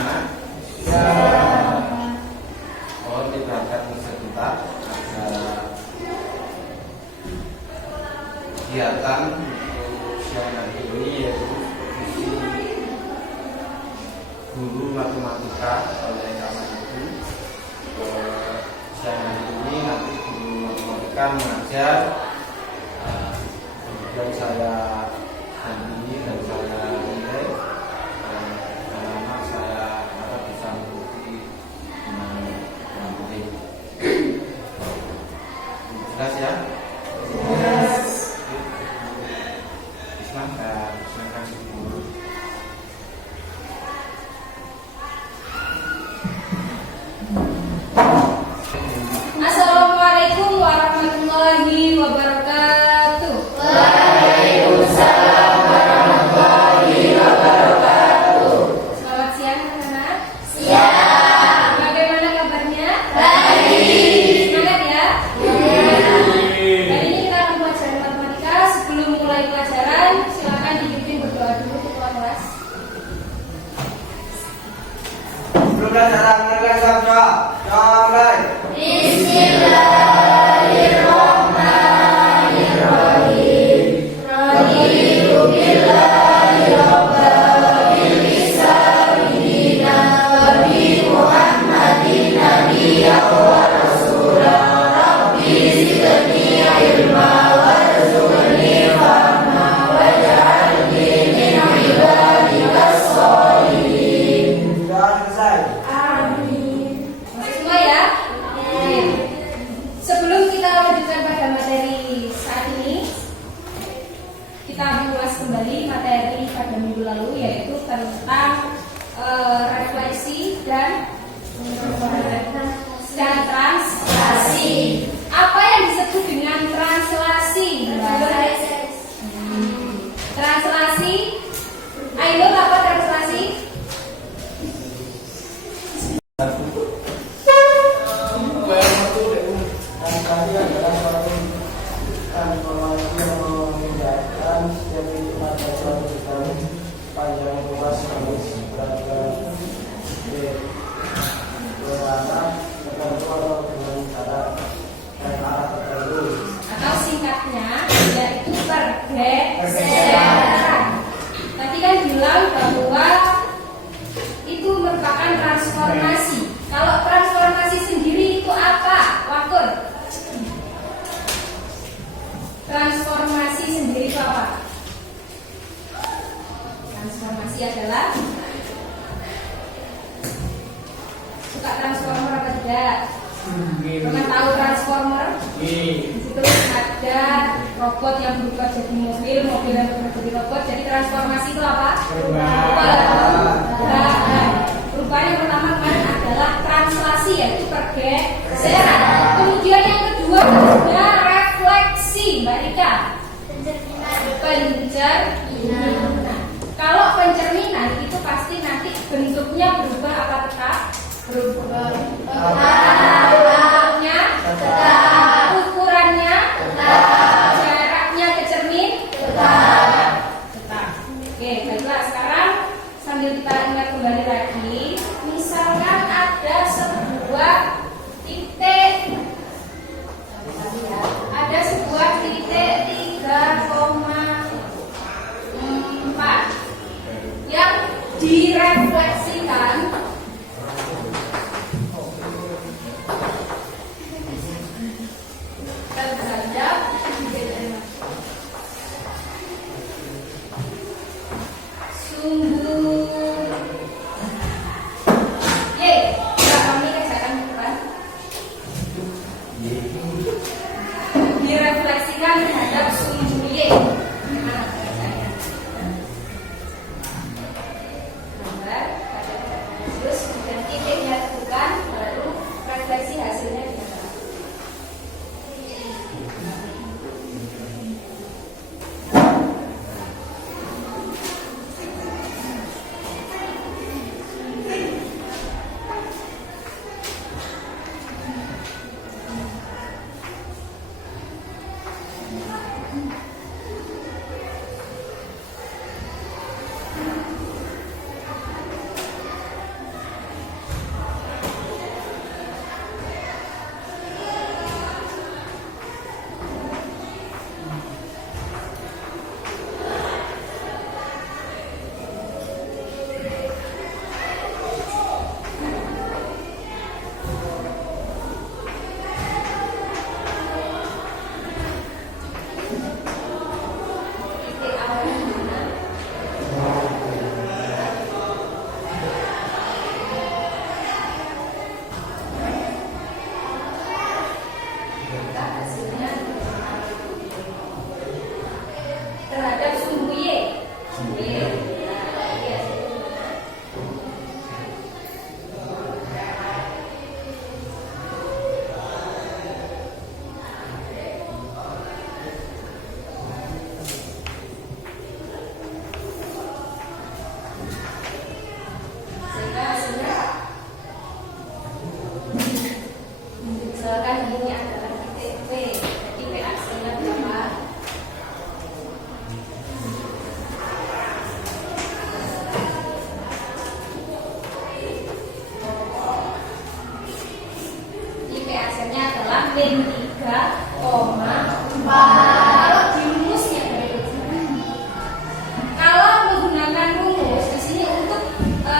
anak-anak? Ya. Mohon diperhatikan sebentar. Ada kegiatan untuk siang hari ini yaitu supervisi guru matematika oleh Kawan Ibu. Siang hari ini nanti guru matematika mengajar, kemudian saya dampingi dan saya nilai, karena saya harap bisa mengikuti dengan baik. Jelas ya? Yes. Silakan guru. Assalamualaikum warahmatullahi wabarakatuh. Waalaikumsalam warahmatullahi wabarakatuh. Selamat siang anak-anak. Siang. Bagaimana kabarnya? Baik. Semangat ya. Hari ini kita akan belajar matematika. Sebelum mulai pelajaran, silakan dipimpin berdoa dulu ketua kelas. Sebelum pelajaran mulai sabda, mulai. Bismillahirrahmanirrahim. Raditu billahi rabban wa bil Islami dinan wa bi Muhammadin nabiyyan wa rasulan. Rabbi zidni ilma warzuqni fahma waj'alni min ibadikas sholihin. Sudah selesai. Amin. Masuk semua ya? Oke. Sebelum kita lanjutkan pada materi saat ini, kita mengulas kembali materi pada minggu lalu, yaitu tentang refleksi dan translasi. Apa yang disebut dengan translasi? Translasi. Ayo, apa translasi? Tadi adalah suatu informasi yang memindahkan setiap itu pada suatu tahun panjang luas harus berada berarah tertentu atau dengan cara dan arah tertentu. Atau singkatnya yaitu pergeseran. Tadi kan bilang bahwa itu merupakan transformasi. Kalau transformasi sendiri itu apa? Waktu. Transformasi sendiri itu apa? Transformasi adalah suka transformer apa tidak? Pernah tahu transformer? Di situ ada robot yang berubah jadi mobil, mobil yang berubah jadi robot. Jadi transformasi itu apa? Perubahan. Perubahan yang pertama kemarin adalah translasi, yaitu pergeseran. Kemudian yang kedua ada refleksi, Mbak Rika. Pencerminan. Kalau pencerminan itu pasti nanti bentuknya berubah apa tetap? Berubah. Bentuknya tetap. Ukurannya tetap. Jaraknya ke cermin tetap. Oke, baiklah. Sekarang sambil kita ingat kembali lagi, misalkan ada sebuah titik, ada sebuah titik 3,4 yang direfleksikan. Tentu saja sumbu Y. Kami kerjakan bukan direfleksikan terhadap sumbu Y. Mana caranya? Gambar, terus kemudian titiknya tentukan, baru refleksi hasilnya didapat. min 3,4. Kalau di rumusnya kalau menggunakan rumus di sini untuk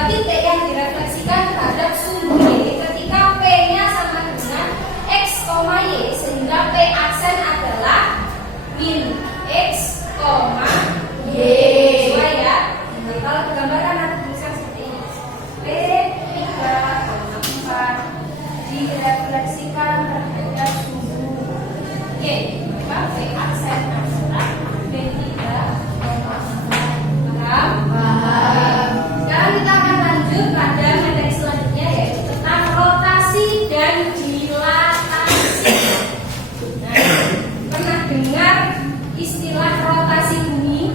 titik yang direfleksikan terhadap sumbu Y ketika P-nya sama dengan X, Y sehingga P aksen adalah min X, Y. Sesuai ya. Jadi kalau digambarkan nanti tulisan seperti ini. P 3,4 direfleksikan terhadap sumbu Y. Maka P aksen adalah P 3,4. Paham? Sekarang kita akan lanjut pada materi selanjutnya yaitu tentang rotasi dan dilatasi. Nah, pernah dengar istilah rotasi bumi?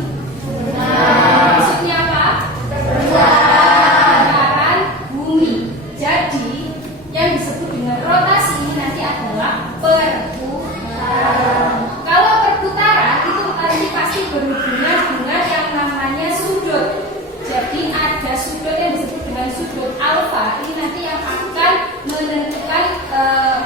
Maksudnya apa? Perputaran bumi. Jadi yang disebut dengan rotasi ini nanti adalah perputaran. Kalau perputaran itu tadi pasti berhubungan dengan yang namanya sudut. Jadi ada sudut yang disebut dengan sudut alfa. Ini nanti yang akan menentukan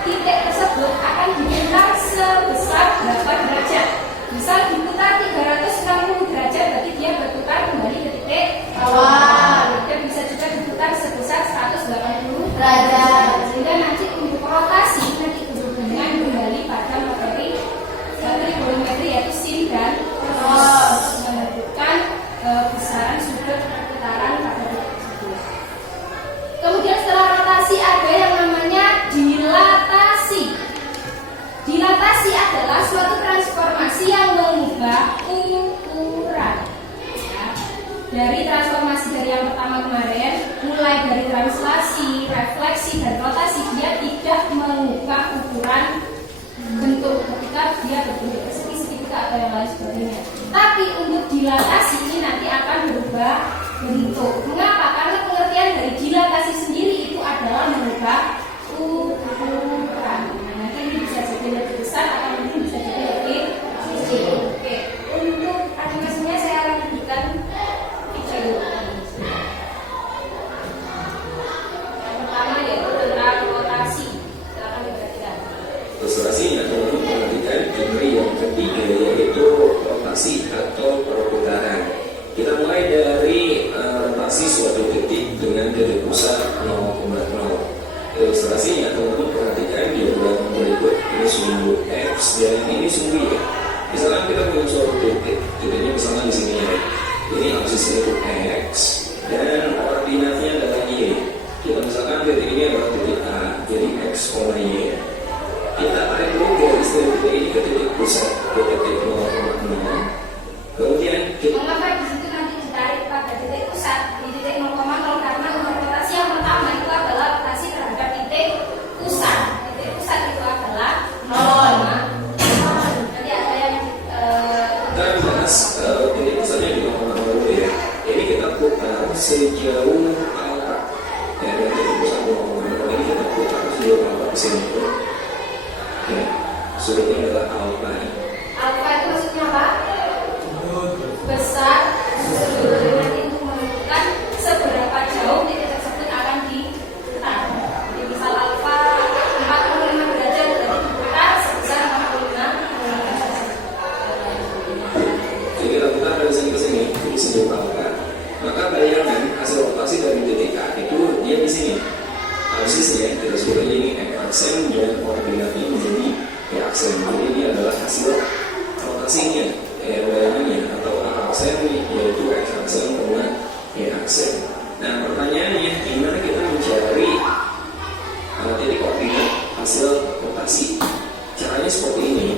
titik tersebut akan diputar sebesar berapa derajat. Misal diputar 360 derajat, berarti dia berputar kembali ke titik awal. Dan bisa juga diputar sebesar 180 derajat. Sehingga nanti untuk rotasi nanti berhubungan kembali pada materi trigonometri yaitu sin dan cos menentukan besaran sudut perputaran pada titik tersebut. Kemudian setelah rotasi ada yang namanya dilatasi. Dilatasi adalah suatu transformasi yang mengubah ukuran. Ya. Dari transformasi dari yang pertama kemarin, mulai dari translasi, refleksi, dan rotasi, dia tidak mengubah ukuran bentuk ketika dia berbentuk persegi, atau yang lain sebagainya. Tapi untuk dilatasi ini nanti akan berubah bentuk. Mengapa? Karena pengertian dari dilatasi sendiri itu adalah mengubah ukuran. Nah, nanti ini bisa jadi lebih besar atau mungkin bisa jadi lebih kecil. Oke, untuk animasinya saya akan tunjukkan video. Yang pertama yaitu tentang rotasi. Silakan diperhatikan. Ilustrasinya untuk perhatikan teori yang ketiga yaitu rotasi atau perputaran. Kita mulai dari rotasi suatu titik dengan titik pusat 0,0. Ilustrasinya teman-teman perhatikan diagram berikut. Ini sumbu X dan ini sumbu Y. Misalkan kita punya suatu titik, titiknya misalnya di sini ya. Ini absisnya itu X dan koordinatnya adalah Y. Kita misalkan titik ini adalah titik A, jadi X, Y. Kita tarik dulu garis dari titik ini ke titik pusat, ke titik 0,0. Kemudian kita mengapa di situ nanti ditarik pada titik pusat di titik 0,0 karena untuk rotasi yang pertama itu adalah rotasi terhadap titik pusat. Titik pusat itu adalah 0,0. Nanti ada yang kita bahas titik pusatnya di 0,0 dulu ya. Ini kita putar sejauh alfa. Ya, dari titik pusat 0,0 ini kita putar sejauh alfa ke sini. Ya, sudutnya adalah alfa. alfa itu maksudnya apa? Besar sudut. Nanti untuk menentukan seberapa jauh titik tersebut akan diputar. Jadi misal alfa 45 derajat berarti diputar sebesar 45 derajat. Jadi kita putar dari sini ke sini, ini sejauh alfa. Maka bayangan hasil rotasi dari titik A itu dia di sini. Absisnya kita sudah ini X aksen dan koordinatnya menjadi Y aksen. Jadi ini adalah hasil rotasinya, bayangannya atau A aksen yaitu X aksen dengan Y aksen. Nah pertanyaannya gimana kita mencari titik koordinat hasil rotasi? Caranya seperti ini.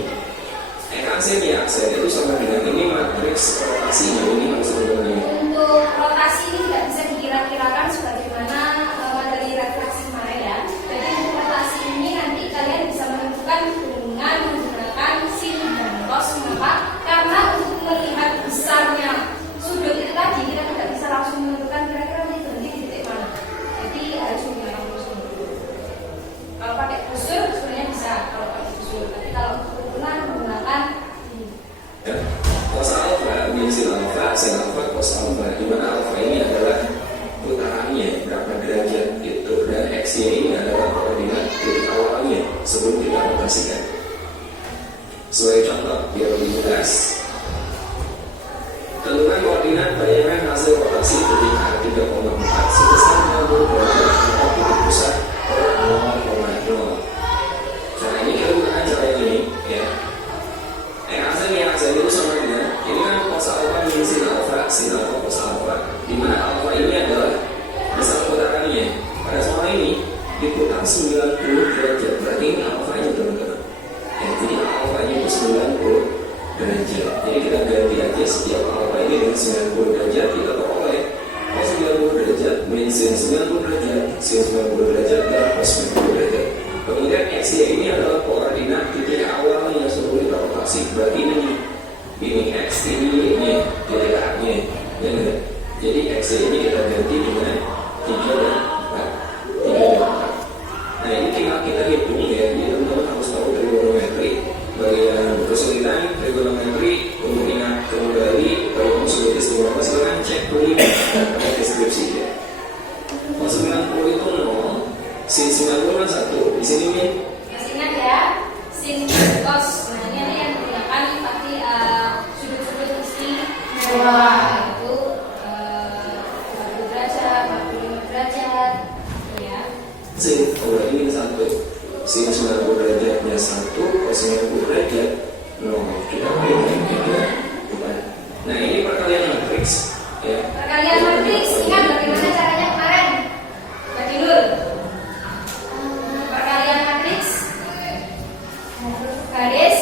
X aksen Y aksen itu sama dengan ini matriks rotasinya, ini maksudnya. Untuk rotasi ini tidak bisa dikira-kirakan sebagaimana materi refleksi kemarin ya. Jadi untuk rotasi ini nanti kalian bisa menentukan dengan menggunakan sin dan cos. Mengapa? Karena untuk melihat besarnya sudut itu tadi kita tidak bisa langsung menentukan kira-kira nanti berhenti di titik mana. Jadi harus menggunakan busur. Kalau pakai busur sebenarnya bisa kalau pakai busur. Tapi kalau untuk ukuran menggunakan ini. Ya, cos alfa, ini sin alfa, sin alfa, cos alfa. Di mana alfa ini adalah putarannya berapa derajat gitu, dan x-nya ini adalah koordinat titik awalnya sebelum kita dirotasikan. Sebagai contoh, biar lebih jelas, tentukan koordinat bayangan hasil rotasi ketika 3,4 sebesar 60 derajat atau titik pusat per 0,0. Nah ini kita gunakan cara yang ini ya. Aksen itu sama dengan ini kan cos alpha min sin alpha cos alpha, di mana alpha ini adalah besar putarannya. Pada soal ini diputar 90 derajat, berarti ini alpha-nya teman-teman. Ya, jadi alpha-nya itu 90 derajat. Jadi kita ganti aja setiap alpha ini dengan 90 derajat, kita peroleh cos 90 derajat min sin 90 derajat, sin 90 derajat dan cos 90 derajat. Kemudian x ini adalah koordinat titik awalnya seluruh rotasi. Berarti ini x ini titik A-nya, ya enggak? Jadi x ini kita ganti dengan 3 dan 4. Nah ini tinggal kita hitung ya. Jadi teman-teman harus tahu trigonometri. Bagi yang kesulitan trigonometri untuk ingat kembali kalau sudah istimewa, silahkan cek dulu pada deskripsi ya. Cos 90 itu 0, sin 90 kan 1. Di sini min. Masih ingat ya, sin cos. Nah ini ada yang digunakan tapi sudut-sudut mesti itu 40 derajat, 45 derajat, ya. Sin, berarti ini 1. Sin 90 derajatnya 1, cos 90 derajat 0. Kita pilih yang 3. Nah ini perkalian matriks ya. Perkalian matriks, ingat bagaimana caranya kemarin? Bagi Nur. Perkalian matriks garis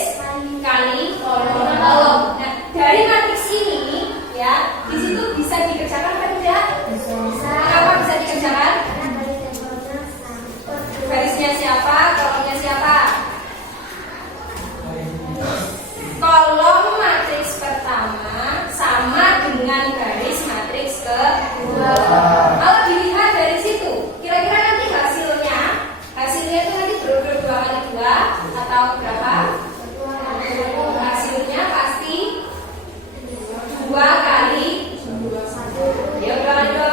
kali kolom. Nah, dari matriks ini ya, di situ bisa dikerjakan kan tidak? Kenapa bisa dikerjakan? Garisnya siapa? Kolomnya siapa? Kolom matriks pertama sama dengan garis matriks kedua. Kalau dilihat dari situ, kira-kira nanti hasilnya itu nanti berukur 2 kali 2 atau berapa? Hasilnya pasti 2 kali 1. Ya 2 kali 2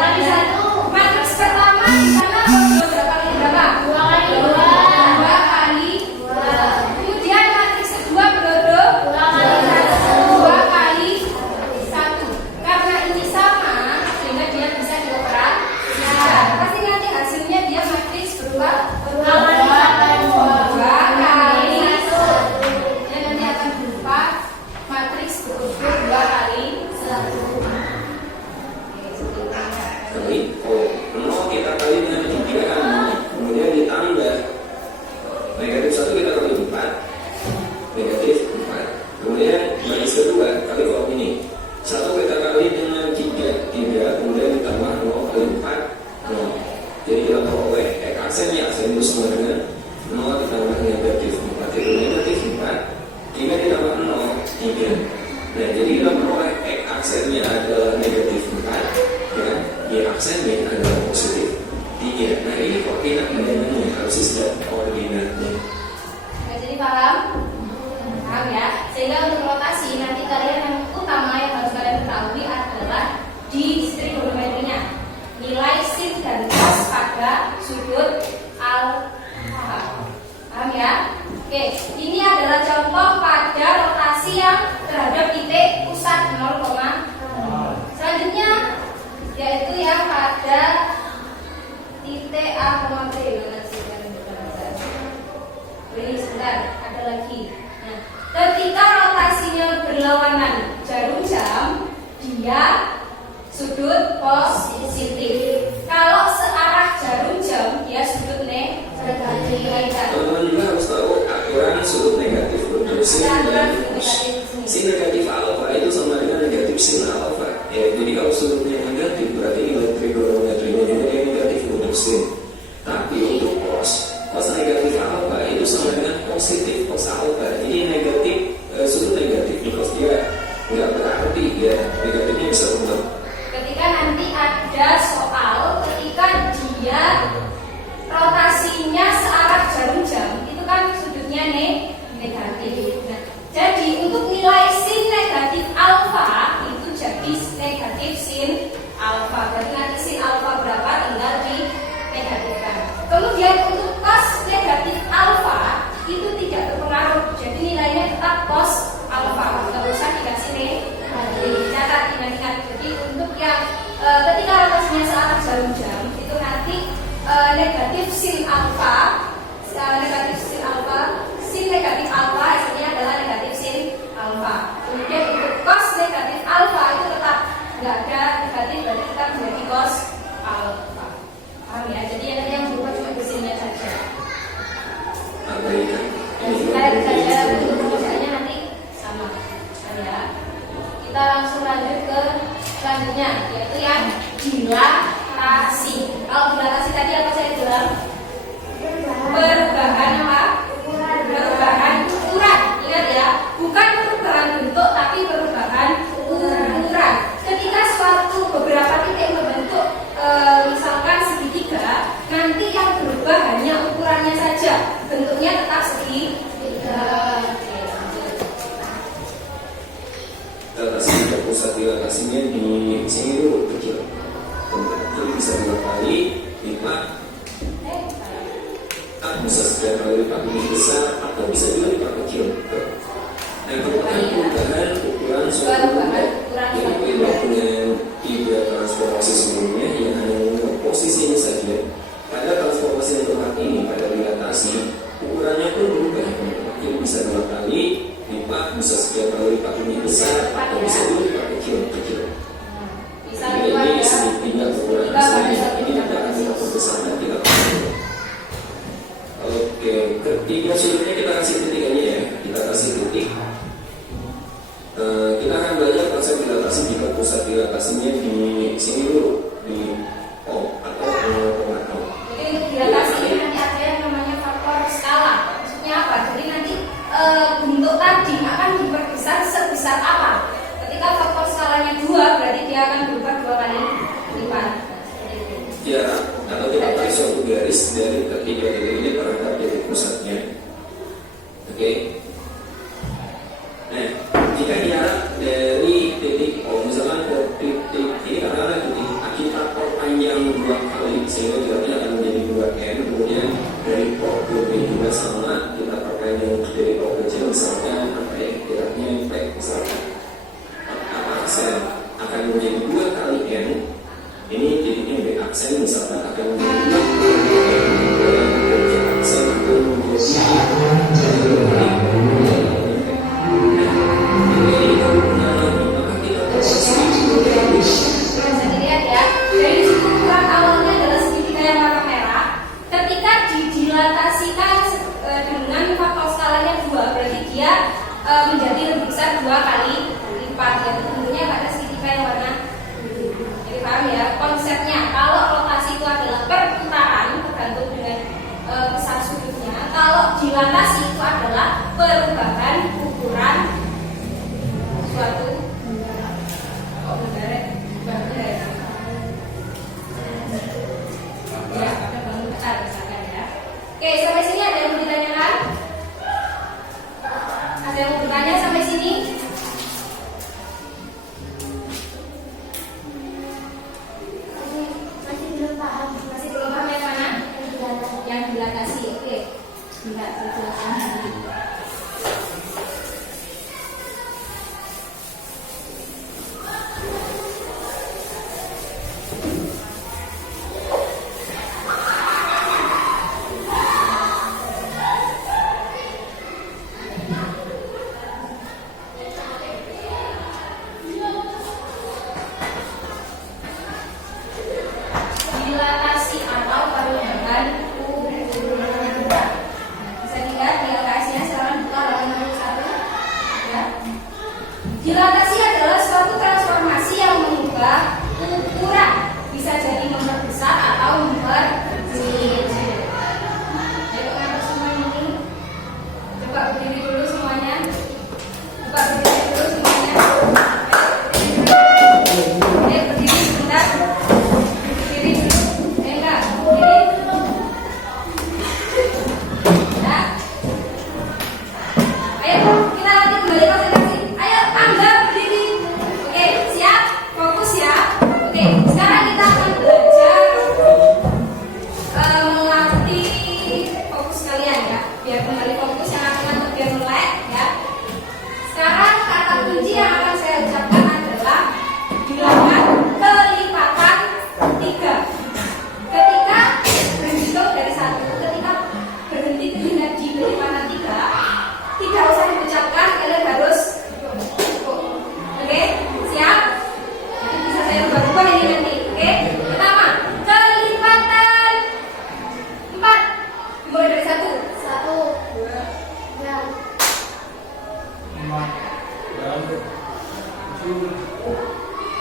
kali 1. Matriks pertama di sana berapa kali berapa? 2 kali 2. 2 kali 2. Kemudian matriks kedua berapa? 2 kali 1. Karena ini sama, sehingga dia bisa dioperasikan. Pasti nanti hasilnya dia matriks berupa 2 kali 1. Dan nanti akan berupa matriks berukur 2 kali 1. Tapi kalau kita kali dengan 3 kan 0, kemudian ditambah negatif 1 kita kali 4, negatif 4. Kemudian baris kedua kali kolom ini 1 kita kali dengan 3, kemudian ditambah 0 kali 4, 0. Jadi kita peroleh aksen itu sama dengan 0 ditambah negatif 4 itu negatif 4, 3 ditambah 0, 3. Nah jadi kita peroleh aksennya adalah negatif 4 ya aksennya adalah positif 3. Nah ini koordinat bayangannya harus dilihat koordinatnya. Nah, jadi paham ya. Sehingga untuk rotasi nanti kalian yang utama yang harus kalian ketahui adalah di trigonometrinya nilai sin dan cos pada sudut alfa. Paham ya? Oke, ini adalah contoh pada rotasi yang terhadap titik pusat 0, selanjutnya yaitu yang pada titik A, B. Ini sebentar, ada lagi. Nah, ketika rotasinya berlawanan jarum jam, dia sudut positif. Kalau searah jarum jam, dia sudut negatif. Teman-teman juga harus tahu aturan sudut negatif untuk sin dan cos. Sin negatif alfa itu sama dengan negatif sin alfa. Ya, jadi kalau sudutnya negatif berarti nilai trigonometrinya juga yang negatif untuk sin. Tapi untuk cos negatif alfa itu sama dengan positif cos alfa. Jadi negatif sudut negatif di cos dia nggak berarti ya negatifnya bisa berubah. Ketika nanti ada soal ketika dia rotasinya searah jarum jam, itu kan sudutnya negatif. Nah, jadi untuk nilai sin negatif alfa itu jadi negatif sin alfa. Berarti nanti sin alfa berapa tinggal di ketika rotasinya searah jarum jam itu nanti negatif sin alfa, sin negatif alfa hasilnya adalah negatif sin alfa. Kemudian untuk cos negatif alfa itu tetap nggak ada negatif, berarti tetap menjadi cos alfa. Paham ya? Jadi yang berubah cuma di sini saja. Kita saja untuk pekerjaannya nanti sama. Ya. Kita langsung lanjut ke selanjutnya, yaitu yang dilatasi. Kalau dilatasi tadi apa saya bilang? Perubahan apa? Perubahan ukuran. Ingat ya, bukan perubahan bentuk tapi perubahan ukuran. Ketika suatu beberapa titik membentuk misalkan segitiga, nanti yang berubah hanya ukurannya saja, bentuknya tetap segitiga. Dilatasi pusat dilatasinya di sini dulu kecil, jadi bisa 2 kali lipat. Bisa setiap kali lipat lebih besar atau bisa juga lipat kecil. Nah, perubahan ukuran suatu bentuk yang beda dengan 3 transformasi sebelumnya yang hanya mengubah posisinya saja. Pada transformasi yang berhak ini pada dilatasi, ukurannya pun berubah. Jadi bisa 2 kali lipat, bisa setiap kali lipat lebih besar atau bisa juga lipat kecil. Jadi ini segitiga ukuran asli ini tidak akan lipat besar dan tidak kecil. Oke, ketiga sudutnya kita kasih titik aja ya. Kita kasih titik. Kita akan belajar konsep dilatasi jika pusat dilatasinya di sini dulu, di O atau O. Jadi untuk dilatasi ini nanti ada yang namanya faktor skala. Maksudnya apa? Jadi nanti bentuk tadi akan diperbesar sebesar apa? Ketika faktor skalanya 2, berarti dia akan berubah 2 kali lipat. Jarak atau kita tarik suatu garis dari ketiga titik ini terhadap titik pusatnya. Oke. Nah, jika jarak dari titik O misalkan ke titik ini adalah titik A, kita perpanjang 2 kali sehingga jaraknya akan menjadi 2n. Kemudian dari O ke B juga sama, kita perpanjang dari O ke C misalkan sampai jaraknya P misalkan. Apa aksen akan menjadi 2 kali n. Ini titiknya B aksen misalkan akan menjadi 2 kali aksen akan menjadi Bisa dilihat ya, dari situ ukuran awalnya adalah segitiga yang warna merah. Ketika didilatasikan dengan faktor skalanya 2, berarti dia menjadi lebih besar 2 kali lipat. Dan tentunya pada segitiga yang warna biru. Jadi paham ya konsepnya. Kalau rotasi itu adalah perputaran tergantung dengan besar sudutnya. Kalau dilatasi itu adalah perubahan ukuran suatu benda. Ya, ada bangun besar misalkan ya. Oke, sampai sini ada yang mau ditanyakan? Ada yang mau bertanya sampai sini? Masih belum paham. Masih belum paham yang mana? Yang dilatasi. Oke. Enggak, dijelaskan. Dilatasi atau perubahan ukuran. Bisa dilihat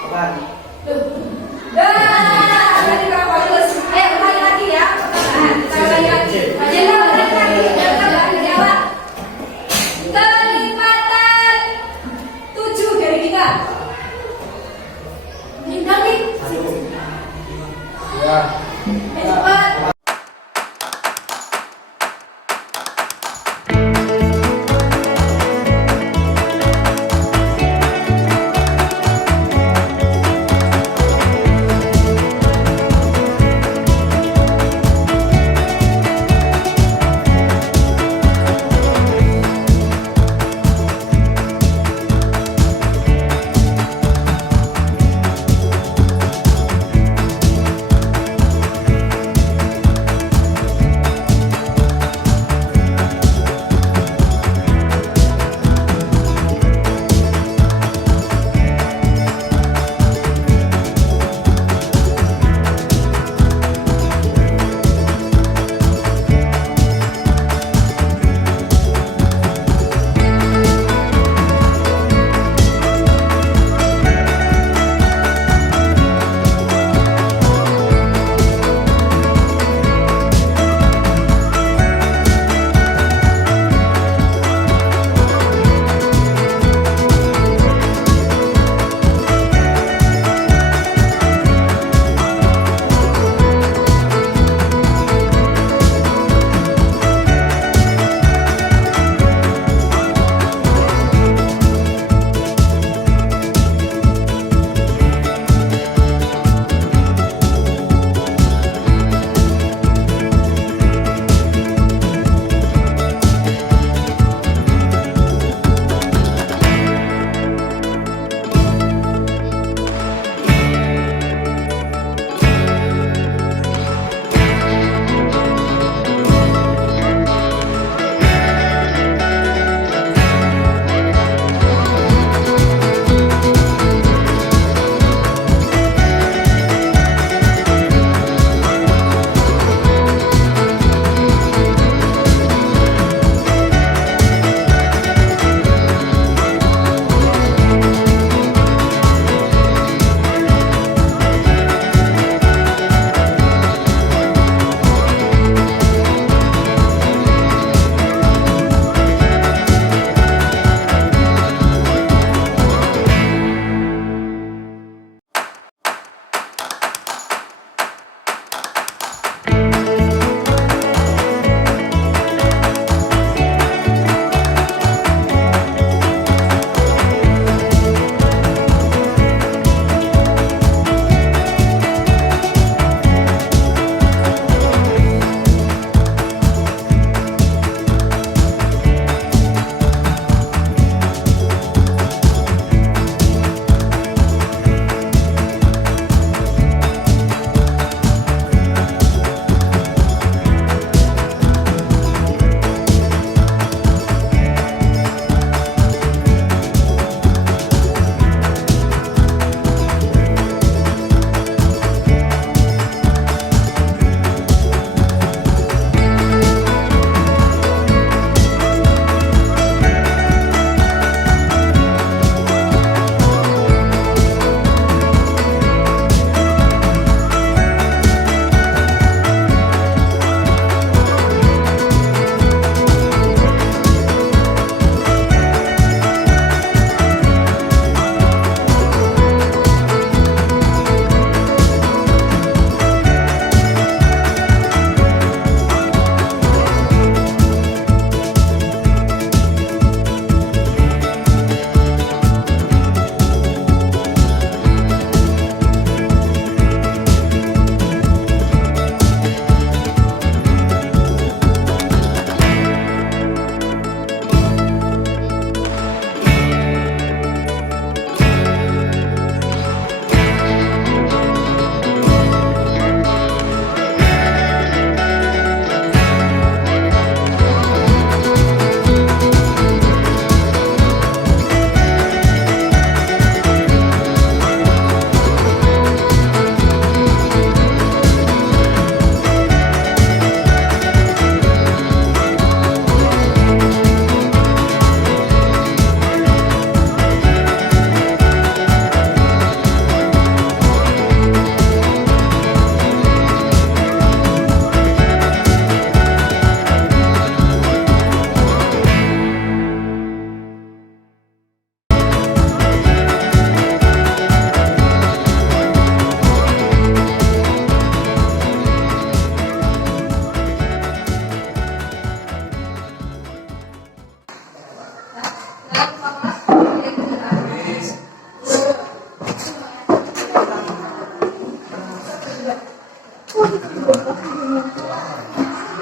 Kan. Dah, tadi berapa bagus. Ayo ulangi lagi ya. Kita ulangi lagi. Ayo ulangi lagi. Jawab. Kelipatan 7 dari kita. Nanti. Ya. Cepat.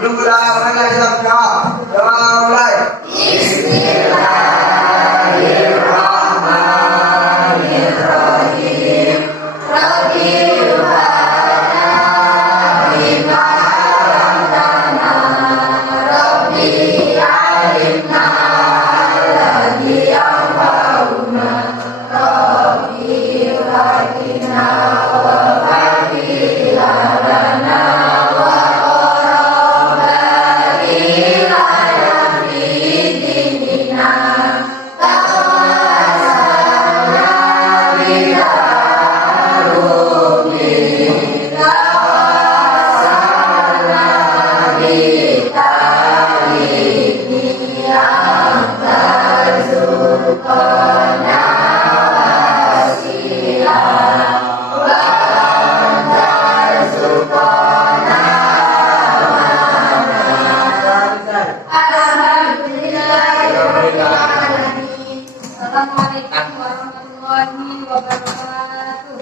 Belum ada orang yang kita jawab. Jawab mulai. Bismillahirrahmanirrahim. Rabbi Yuhana bima alamtana. Rabbi alimna alladhi yanfa'una. Rabbi yuhadina wa fadila lana wa qaraba ilana fi dinina. Tawassalna bila rumi. Tawassalna bitarimi. Antarzuqana wasila. Wa antarzuqana Alhamdulillahirrahmanirrahim. Assalamualaikum warahmatullahi wabarakatuh.